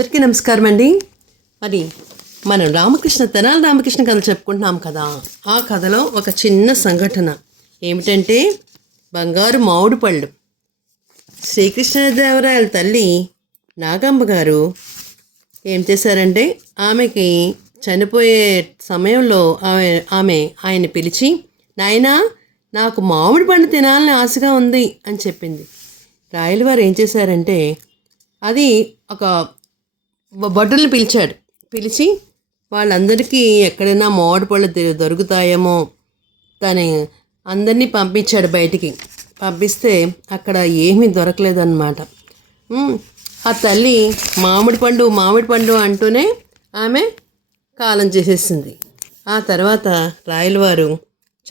అందరికీ నమస్కారం అండి మరి మనం రామకృష్ణ తెనాలి రామకృష్ణ కథ చెప్పుకుంటున్నాం కదా. ఆ కథలో ఒక చిన్న సంఘటన. ఏమిటంటే బంగారు మామిడి పళ్ళు శ్రీకృష్ణదేవరాయల తల్లి నాగమ్మ గారు ఏం చేశారంటే ఆమెకి చనిపోయే సమయంలో ఆమె ఆమె ఆయన పిలిచి నాయనా నాకు మామిడి పండు తినాలని ఆశగా ఉంది అని చెప్పింది. రాయలవారు ఏం చేశారంటే అది ఒక భటుల్ని పిలిచాడు. పిలిచి వాళ్ళందరికీ ఎక్కడైనా మామిడి పళ్ళు దొరుకుతాయేమో తను అందరినీ పంపించాడు బయటికి. పంపిస్తే అక్కడ ఏమీ దొరకలేదన్నమాట. ఆ తల్లి మామిడి పండు మామిడి పండు అంటూనే ఆమె కాలం చేసేసింది. ఆ తర్వాత రాయలవారు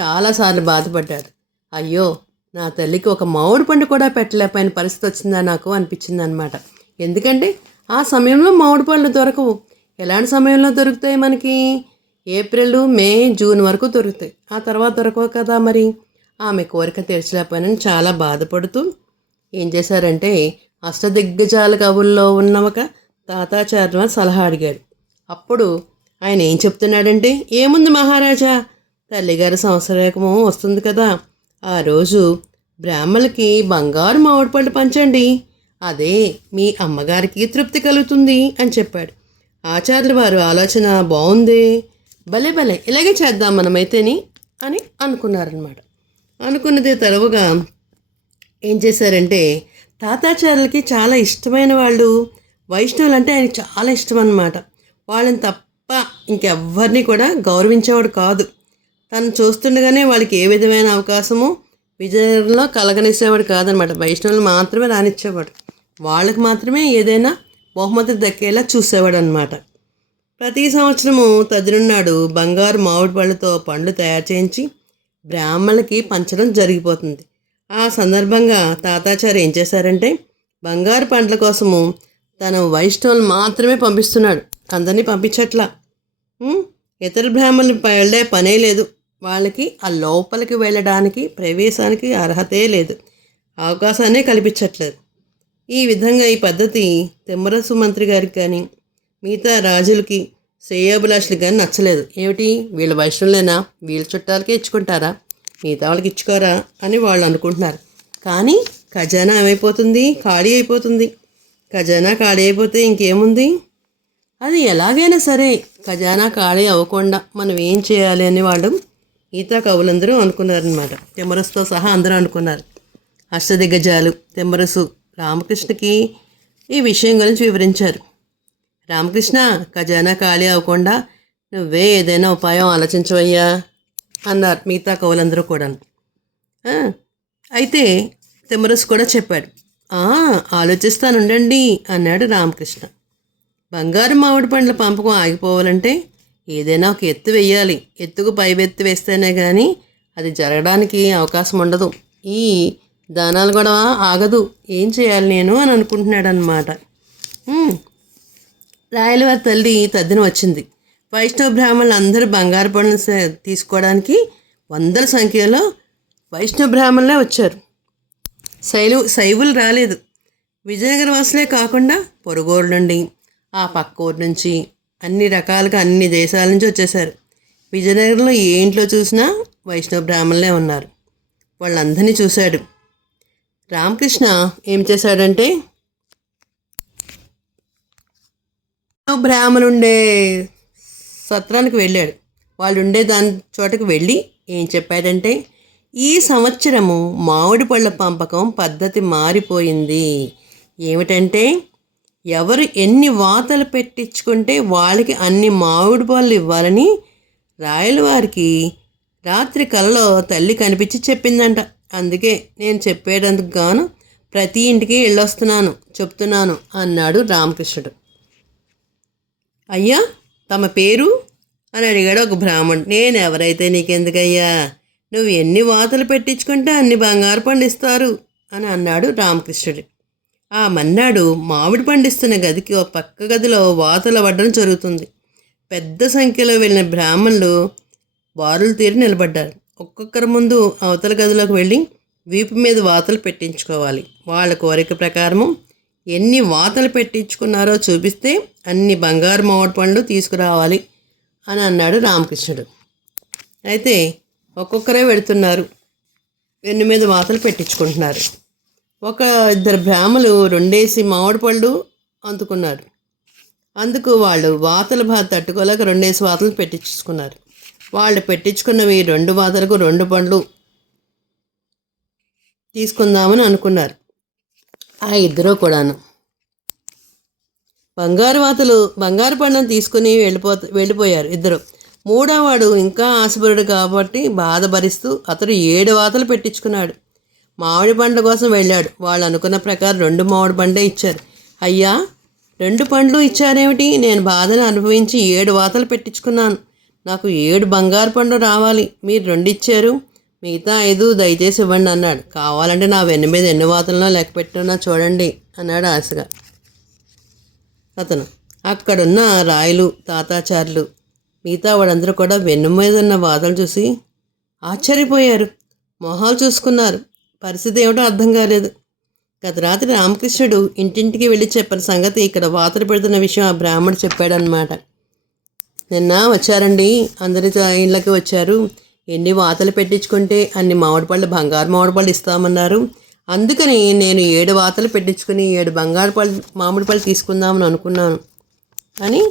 చాలాసార్లు బాధపడ్డారు. అయ్యో నా తల్లికి ఒక మామిడి పండు కూడా పెట్టలేకపోయిన పరిస్థితి వచ్చిందా నాకు అనిపించింది అనమాట ఎందుకంటే ఆ సమయంలో మామిడి పళ్ళు దొరకవు. ఎలాంటి సమయంలో దొరుకుతాయి మనకి? ఏప్రిల్ మే జూన్ వరకు దొరుకుతాయి. ఆ తర్వాత దొరకవు కదా మరి? ఆమె కోరిక తీర్చలేకపోయినని చాలా బాధపడుతూ ఏం చేశారంటే అష్టదిగ్గజాల కవుల్లో ఉన్న ఒక తాతాచార్య సలహా అడిగాడు. అప్పుడు ఆయన ఏం చెప్తున్నాడంటే ఏముంది మహారాజా? తల్లిగారి సంవత్సరకము వస్తుంది కదా. ఆ రోజు బ్రాహ్మణులకి బంగారు మామిడిపళ్ళు పంచండి. అదే మీ అమ్మగారికి తృప్తి కలుగుతుంది అని చెప్పాడు. ఆచార్యుల వారు ఆలోచన బాగుంది భలే భలే ఇలాగే చేద్దాం మనమైతేని అని అనుకున్నారనమాట అనుకున్నదే తరువుగా ఏం చేశారంటే తాతాచార్యులకి చాలా ఇష్టమైన వాళ్ళు వైష్ణవులు అంటే ఆయనకి చాలా ఇష్టం అనమాట వాళ్ళని తప్ప ఇంకెవ్వరిని కూడా గౌరవించేవాడు కాదు. తను చూస్తుండగానే వాళ్ళకి ఏ విధమైన అవకాశము విజయంలో కలగనేసేవాడు కాదనమాట వైష్ణవులు మాత్రమే రానిచ్చేవాడు. వాళ్ళకి మాత్రమే ఏదైనా బహుమతి దక్కేలా చూసేవాడు అనమాట ప్రతి సంవత్సరము తదినున్నాడు బంగారు మామిడి పళ్ళతో పండ్లు తయారు చేయించి బ్రాహ్మణులకి పంచడం జరిగిపోతుంది. ఆ సందర్భంగా తాతాచారి ఏం చేశారంటే బంగారు పండ్ల కోసము తన వైష్ణవులు మాత్రమే పంపిస్తున్నాడు. అందరినీ పంపించట్లా. ఇతర బ్రాహ్మణులు వెళ్ళే పనే లేదు. వాళ్ళకి ఆ లోపలికి వెళ్ళడానికి ప్రవేశానికి అర్హతే లేదు. అవకాశాన్ని కల్పించట్లేదు. ఈ విధంగా ఈ పద్ధతి తిమ్మరసు మంత్రి గారికి కానీ మిగతా రాజులకి శ్రేయోభిలాషులకి కానీ నచ్చలేదు. ఏమిటి? వీళ్ళ వైష్ణవులేనా వీళ్ళ చుట్టాలకే ఇచ్చుకుంటారా? మిగతా వాళ్ళకి ఇచ్చుకోరా అని వాళ్ళు అనుకుంటున్నారు. కానీ ఖజానా ఏమైపోతుంది? ఖాళీ అయిపోతుంది. ఖజానా ఖాళీ అయిపోతే ఇంకేముంది? అది ఎలాగైనా సరే ఖజానా ఖాళీ అవ్వకుండా మనం ఏం చేయాలి అని వాళ్ళు ఈతా కవులందరూ అనుకున్నారనమాట తిమ్మరసుతో సహా అందరూ అనుకున్నారు. అష్టదిగ్గజాలు తిమ్మరసు రామకృష్ణకి ఈ విషయం గురించి వివరించారు. రామకృష్ణ ఖజానా ఖాళీ అవ్వకుండా నువ్వే ఏదైనా ఉపాయం ఆలోచించవయ్యా అన్నారు మిగతా కవులందరూ కూడా అయితే తిమ్మరసు కూడా చెప్పాడు. ఆలోచిస్తానుండండి అన్నాడు రామకృష్ణ. బంగారు మామిడి పండ్ల పంపకం ఆగిపోవాలంటే ఏదైనా ఒక ఎత్తు వేయాలి ఎత్తుకు పైవెత్తు వేస్తేనే కానీ అది జరగడానికి అవకాశం ఉండదు. ఈ దానాలు కూడా ఆగదు. ఏం చేయాలి నేను అని అనుకుంటున్నాడు అనమాట రాయలవారి తల్లి తద్దిన వచ్చింది. వైష్ణవ బ్రాహ్మణులు అందరూ బంగారు పనులు తీసుకోవడానికి వందల సంఖ్యలో వైష్ణవ బ్రాహ్మణులే వచ్చారు. శైలు శైవులు రాలేదు. విజయనగర వాసులే కాకుండా పొరుగోరు నుండి ఆ పక్క ఊరు నుంచి అన్ని రకాలుగా అన్ని దేశాల నుంచి వచ్చేసారు విజయనగరంలో ఏ ఇంట్లో చూసినా వైష్ణవ బ్రాహ్మణులే ఉన్నారు. వాళ్ళందరినీ చూశాడు. రామకృష్ణ ఏం చేశాడంటే బ్రాహ్మణుండే సత్రానికి వెళ్ళాడు. వాళ్ళు ఉండే దాని చోటకు వెళ్ళి ఏం చెప్పాడంటే ఈ సంవత్సరము మామిడి పళ్ళ పంపకం పద్ధతి మారిపోయింది. ఏమిటంటే ఎవరు ఎన్ని వాతలు పెట్టించుకుంటే వాళ్ళకి అన్ని మామిడి పళ్ళు ఇవ్వాలని రాయలవారికి రాత్రి కలలో తల్లి కనిపించి చెప్పిందంట. అందుకే నేను చెప్పేటందుకు గాను ప్రతి ఇంటికి వెళ్ళొస్తున్నాను చెప్తున్నాను అన్నాడు రామకృష్ణుడు. అయ్యా తమ పేరు? అని అడిగాడు ఒక బ్రాహ్మణుడు. నేను ఎవరైతే నీకెందుకయ్యా? నువ్వు ఎన్ని వాతలు పెట్టించుకుంటే అన్ని బంగారు పండిస్తారు అని అన్నాడు రామకృష్ణుడు. ఆ మన్నాడు మామిడి పండిస్తున్న గదికి ఒక పక్క గదిలో వాతలు పడడం జరుగుతుంది. పెద్ద సంఖ్యలో వెళ్ళిన బ్రాహ్మణులు బారులు తీరి నిలబడ్డారు. ఒక్కొక్కరి ముందు అవతల గదిలోకి వెళ్ళి వీపు మీద వాతలు పెట్టించుకోవాలి. వాళ్ళ కోరిక ప్రకారము ఎన్ని వాతలు పెట్టించుకున్నారో చూపిస్తే అన్ని బంగారు మామిడి పండ్లు తీసుకురావాలి అని అన్నాడు రామకృష్ణుడు. అయితే ఒక్కొక్కరే వెళుతున్నారు. వెన్ను మీద వాతలు పెట్టించుకుంటున్నారు. ఒక ఇద్దరు బ్రాహ్మలు రెండేసి మామిడి పళ్ళు అందుకున్నారు. అందుకు వాళ్ళు వాతల తట్టుకోలేక రెండేసి వాతలు పెట్టించుకున్నారు. వాళ్ళు పెట్టించుకున్నవి రెండు వాతలకు రెండు పండ్లు తీసుకుందామని అనుకున్నారు. ఆ ఇద్దరూ కూడాను. బంగారు వాతలు బంగారు పండును తీసుకుని వెళ్ళిపో వెళ్ళిపోయారు ఇద్దరు. మూడోవాడు ఇంకా ఆశపరుడు కాబట్టి బాధ భరిస్తూ అతడు ఏడు వాతలు పెట్టించుకున్నాడు. మామిడి పండ్ల కోసం వెళ్ళాడు. వాళ్ళు అనుకున్న ప్రకారం రెండు మామిడి పండే ఇచ్చారు. అయ్యా రెండు పండ్లు ఇచ్చారేమిటి? నేను బాధను అనుభవించి ఏడు వాతలు పెట్టించుకున్నాను. నాకు ఏడు బంగారు పండు రావాలి. మీరు రెండు ఇచ్చారు మిగతా ఐదు దయచేసి ఇవ్వండి అన్నాడు. కావాలంటే నా వెన్ను మీద ఎన్ని వాతలను లెక్క పెట్టున్నా చూడండి అన్నాడు ఆశగా. అతను అక్కడున్న రాయలు తాతాచారులు మిగతా వాడందరూ కూడా వెన్ను మీద ఉన్న వాతలు చూసి ఆశ్చర్యపోయారు. మొహాలు చూసుకున్నారు. పరిస్థితి ఏమిటో అర్థం కాలేదు. గత రాత్రి రామకృష్ణుడు ఇంటింటికి వెళ్ళి చెప్పిన సంగతి ఇక్కడ వాతలు పెడుతున్న విషయం ఆ బ్రాహ్మణుడు చెప్పాడనమాట నిన్న వచ్చారండి. అందరి ఇళ్ళకి వచ్చారు. ఎన్ని వాతలు పెట్టించుకుంటే అన్ని మామిడి పళ్ళు బంగారు మామిడి పళ్ళు ఇస్తామన్నారు. అందుకని నేను ఏడు వాతలు పెట్టించుకుని ఏడు బంగారు పళ్ళు మామిడి పళ్ళు తీసుకుందామని అనుకున్నాను అని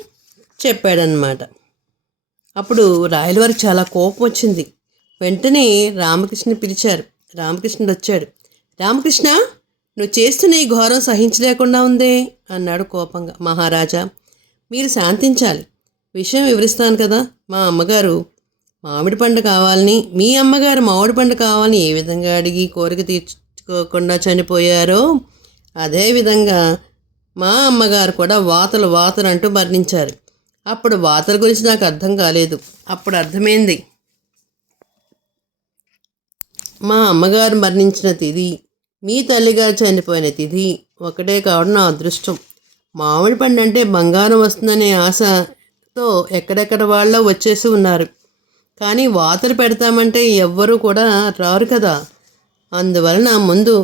చెప్పాడనమాట అప్పుడు రాయలవారికి చాలా కోపం వచ్చింది. వెంటనే రామకృష్ణ పిలిచారు. రామకృష్ణుడు వచ్చాడు. రామకృష్ణ నువ్వు చేస్తున్న ఈ ఘోరం సహించలేకుండా ఉందే అన్నాడు కోపంగా మహారాజా. మీరు శాంతించాలి. విషయం వివరిస్తాను కదా. మా అమ్మగారు మామిడి పండు కావాలని మీ అమ్మగారు మామిడి పండు కావాలని ఏ విధంగా అడిగి కోరిక తీర్చుకోకుండా చనిపోయారో అదేవిధంగా మా అమ్మగారు కూడా వాతలు వాతలు అంటూ మరణించారు. అప్పుడు వాతల గురించి నాకు అర్థం కాలేదు. అప్పుడు అర్థమైంది. మా అమ్మగారు మరణించిన తిది మీ తల్లిగారు చనిపోయిన తిది ఒకటే కావడం నా అదృష్టం. మామిడి పండు అంటే బంగారం వస్తుందనే ఆశ తో ఎక్కడెక్కడ వాళ్ళో వచ్చేసి ఉన్నారు. కానీ వాతలు పెడతామంటే ఎవ్వరూ కూడా రారు కదా. అందువలన ముందు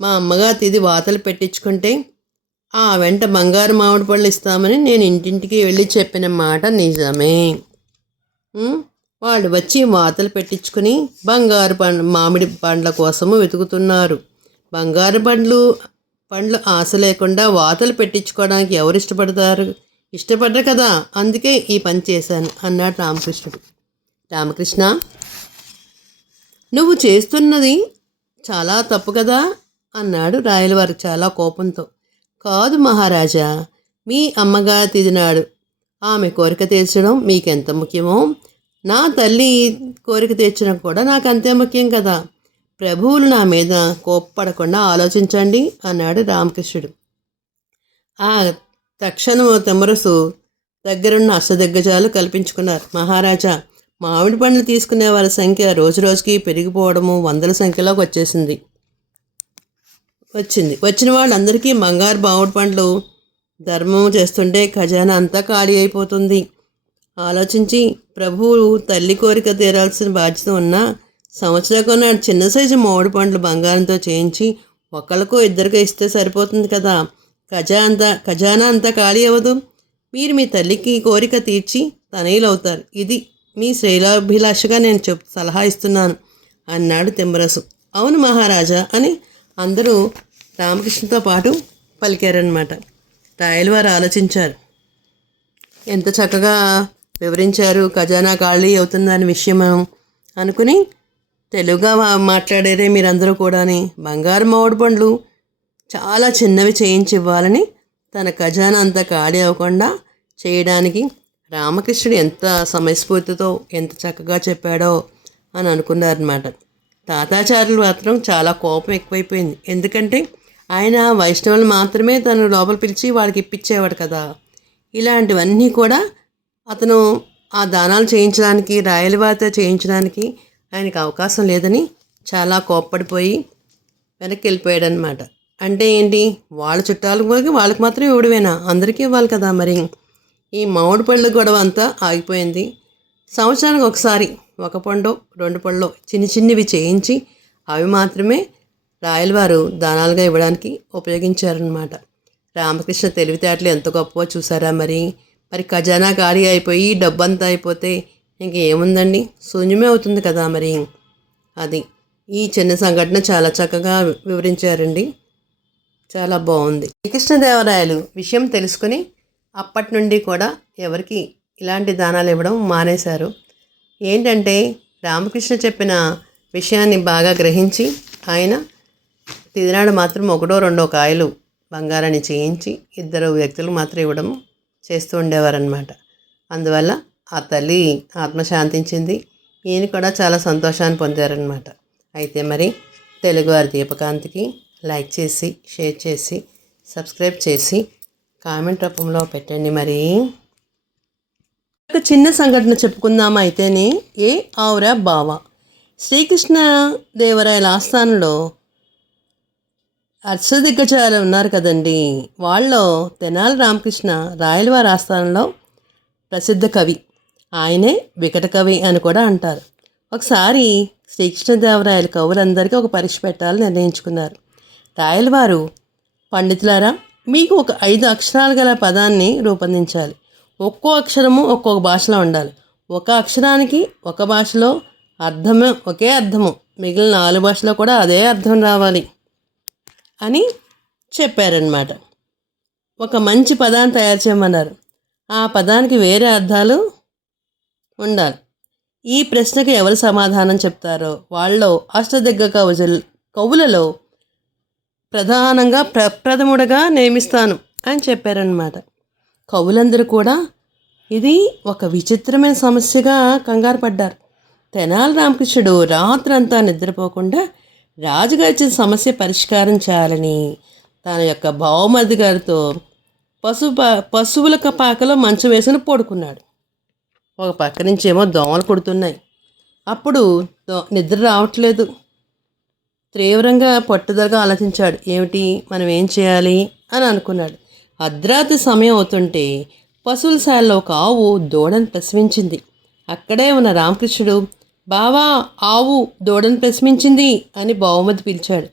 మా అమ్మగారు ఇది వాతలు పెట్టించుకుంటే ఆ వెంట బంగారు మామిడి పళ్ళు ఇస్తామని నేను ఇంటింటికి వెళ్ళి చెప్పిన మాట నిజమే. వాళ్ళు వచ్చి వాతలు పెట్టించుకుని బంగారు పండ్ల మామిడి పండ్ల కోసము వెతుకుతున్నారు. బంగారు పండ్లు పండ్లు ఆశ లేకుండా వాతలు పెట్టించుకోవడానికి ఎవరు ఇష్టపడతారు? ఇష్టపడరు కదా అందుకే ఈ పని చేశాను అన్నాడు రామకృష్ణుడు. రామకృష్ణ నువ్వు చేస్తున్నది చాలా తప్పు కదా అన్నాడు రాయలవారు చాలా కోపంతో. కాదు మహారాజా మీ అమ్మగారు తిదినాడు ఆమె కోరిక తీర్చడం మీకెంత ముఖ్యమో నా తల్లి కోరిక తీర్చడం కూడా నాకు అంతే ముఖ్యం కదా. ప్రభువులు నా మీద కోప్పడకుండా ఆలోచించండి అన్నాడు రామకృష్ణుడు. ఆ తక్షణము తమరసు దగ్గరున్న అష్టదిగ్గజాలు కల్పించుకున్నారు. మహారాజా మామిడి పండ్లు తీసుకునే వారి సంఖ్య రోజు రోజుకి పెరిగిపోవడము వందల సంఖ్యలోకి వచ్చేసింది. వచ్చింది. వచ్చిన వాళ్ళందరికీ బంగారు మామిడి పండ్లు ధర్మం చేస్తుంటే ఖజానా అంతా ఖాళీ అయిపోతుంది. ఆలోచించి ప్రభువు తల్లి కోరిక తీరాల్సిన బాధ్యత ఉన్న సంవత్సరం నాడు చిన్న సైజు మామిడి పండ్లు బంగారంతో చేయించి ఒకళ్ళకో ఇద్దరికో ఇస్తే సరిపోతుంది కదా. ఖజా అంతా ఖజానా అంతా ఖాళీ అవ్వదు. మీరు మీ తల్లికి కోరిక తీర్చి తనయులవుతారు. ఇది మీ శ్రేలాభిలాషగా నేను చెప్ సలహా ఇస్తున్నాను అన్నాడు తిమ్మరసు. అవును మహారాజా అని అందరూ రామకృష్ణతో పాటు పలికారనమాట రాయలవారు ఆలోచించారు. ఎంత చక్కగా వివరించారు ఖజానా ఖాళీ అవుతుందనే విషయం అనుకుని తెలుగుగా మాట్లాడేదే మాట్లాడారే మీరందరూ కూడాని. బంగారు మామిడి పండ్లు చాలా చిన్నవి చేయించి ఇవ్వాలని తన ఖజానా అంతా ఖాళీ అవ్వకుండా చేయడానికి రామకృష్ణుడు ఎంత సమయస్ఫూర్తితో ఎంత చక్కగా చెప్పాడో అని అనుకున్నారనమాట తాతాచార్యులు మాత్రం చాలా కోపం ఎక్కువైపోయింది. ఎందుకంటే ఆయన వైష్ణవులు మాత్రమే తను లోపల పిలిచి వాళ్ళకి ఇప్పించేవాడు కదా. ఇలాంటివన్నీ కూడా అతను ఆ దానాలు చేయించడానికి రాయలవాత చేయించడానికి ఆయనకు అవకాశం లేదని చాలా కోప్పడిపోయి వెనక్కి వెళ్ళిపోయాడు అనమాట అంటే ఏంటి? వాళ్ళ చుట్టాలకు పోయి వాళ్ళకి మాత్రం ఇవ్వడమేనా అందరికీ ఇవ్వాలి కదా మరి. ఈ మామిడి పళ్ళ గొడవ అంతా ఆగిపోయింది. సంవత్సరానికి ఒకసారి ఒక పండు రెండు పళ్ళు చిన్న చిన్నవి చేయించి అవి మాత్రమే రాయలవారు దానాలుగా ఇవ్వడానికి ఉపయోగించారనమాట రామకృష్ణ తెలివితేటలు ఎంత గొప్పవో చూసారా మరి? మరి ఖజానా ఖాళీ అయిపోయి డబ్బంతా అయిపోతే ఇంకేముందండి? శూన్యమే అవుతుంది కదా మరి. అది. ఈ చిన్న సంఘటన చాలా చక్కగా వివరించారండి. చాలా బాగుంది. శ్రీకృష్ణదేవరాయలు విషయం తెలుసుకుని అప్పటి నుండి కూడా ఎవరికి ఇలాంటి దానాలు ఇవ్వడం మానేశారు. ఏంటంటే రామకృష్ణ చెప్పిన విషయాన్ని బాగా గ్రహించి ఆయన తిదినాడు మాత్రం ఒకటో రెండో కాయలు బంగారాన్ని చేయించి ఇద్దరు వ్యక్తులు మాత్రం ఇవ్వడం చేస్తూ ఉండేవారనమాట అందువల్ల ఆ తల్లి ఆత్మ శాంతించింది. ఈయన కూడా చాలా సంతోషాన్ని పొందారనమాట అయితే మరి తెలుగువారి దీపకాంతికి లైక్ చేసి షేర్ చేసి సబ్స్క్రైబ్ చేసి కామెంట్ రూపంలో పెట్టండి మరి. ఒక చిన్న సంఘటన చెప్పుకుందామా అయితేనే ఏ ఆవురా బావ. శ్రీకృష్ణ దేవరాయల ఆస్థానంలో అర్షదిగ్గజాలు ఉన్నారు కదండి. వాళ్ళలో తెనాలి రామకృష్ణ రాయలవారి ఆస్థానంలో ప్రసిద్ధ కవి. ఆయనే వికట కవి అని కూడా అంటారు. ఒకసారి శ్రీకృష్ణదేవరాయల కవులందరికీ ఒక పరీక్ష పెట్టాలని నిర్ణయించుకున్నారు. రాయలవారు పండితులారా మీకు ఒక ఐదు అక్షరాలు గల పదాన్ని రూపొందించాలి. ఒక్కో అక్షరము ఒక్కొక్క భాషలో ఉండాలి. ఒక అక్షరానికి ఒక భాషలో అర్థము ఒకే అర్థము మిగిలిన నాలుగు భాషలో కూడా అదే అర్థం రావాలి అని చెప్పారనమాట ఒక మంచి పదాన్ని తయారు చేయమన్నారు. ఆ పదానికి వేరే అర్థాలు ఉండాలి. ఈ ప్రశ్నకు ఎవరు సమాధానం చెప్తారో వాళ్ళలో అష్టదిగ్గ కవుజల్ కవులలో ప్రధానంగా ప్రప్రథముడుగా నియమిస్తాను అని చెప్పారనమాట కవులందరూ కూడా ఇది ఒక విచిత్రమైన సమస్యగా కంగారు పడ్డారు. తెనాలి రామకృష్ణుడు రాత్రంతా నిద్రపోకుండా రాజుగారు ఇచ్చిన సమస్య పరిష్కారం చేయాలని తన యొక్క భావమతి గారితో పశు పశువుల పాకలో మంచం వేసుకుని పడుకున్నాడు. ఒక పక్క నుంచి ఏమో దోమలు కొడుతున్నాయి. అప్పుడు దో నిద్ర రావట్లేదు. తీవ్రంగా పట్టుదలగా ఆలోచించాడు. ఏమిటి? మనం ఏం చేయాలి? అని అనుకున్నాడు. అర్ధరాత్రి సమయం అవుతుంటే పశువుల శాలలో ఒక ఆవు దూడను ప్రశ్నించింది అక్కడే ఉన్న రామకృష్ణుడు బావా ఆవు దూడను ప్రశ్నించింది అని బావమతి పిలిచాడు.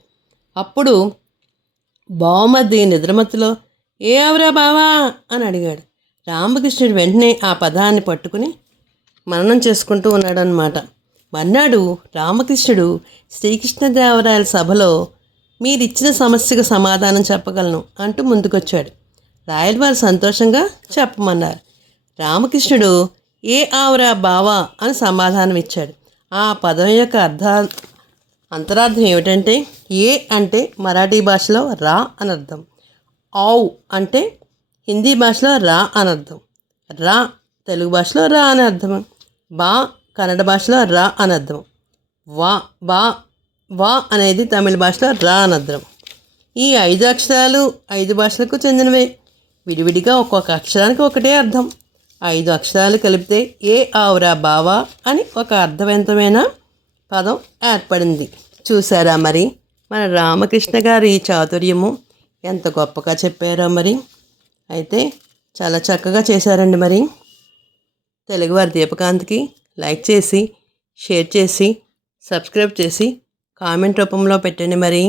అప్పుడు బావమతి నిద్రమతిలో ఏ ఆవురా బావా? అని అడిగాడు. రామకృష్ణుడు వెంటనే ఆ పదాన్ని పట్టుకుని మననం చేసుకుంటూ ఉన్నాడనమాట మర్నాడు రామకృష్ణుడు శ్రీకృష్ణదేవరాయల సభలో మీరిచ్చిన సమస్యకు సమాధానం చెప్పగలను అంటూ ముందుకొచ్చాడు. రాయల వారు సంతోషంగా చెప్పమన్నారు. రామకృష్ణుడు ఏ ఆవరా బావా అని సమాధానం ఇచ్చాడు ఆ పదం యొక్క అర్థ అంతరార్థం ఏమిటంటే ఏ అంటే మరాఠీ భాషలో రా అని అర్థం ఆవు అంటే హిందీ భాషలో రా అని అర్థం రా తెలుగు భాషలో రా అని అర్థం బా కన్నడ భాషలో రా అనర్థం వా బా వా అనేది తమిళ భాషలో రా అనర్థం ఈ ఐదు అక్షరాలు ఐదు భాషలకు చెందినవే. విడివిడిగా ఒక్కొక్క అక్షరానికి ఒకటే అర్థం. ఐదు అక్షరాలు కలిపితే ఏ ఆవురా బావా అని ఒక అర్థవంతమైన పదం ఏర్పడింది. చూసారా మరి? మన రామకృష్ణ గారి చాతుర్యము ఎంత గొప్పగా చెప్పారో మరి. అయితే చాలా చక్కగా చేశారండి మరి. తెలుగువారి దీపకాంత్కి లైక్ చేసి షేర్ చేసి సబ్స్క్రైబ్ చేసి కామెంట్ రూపంలో పెట్టండి మరి.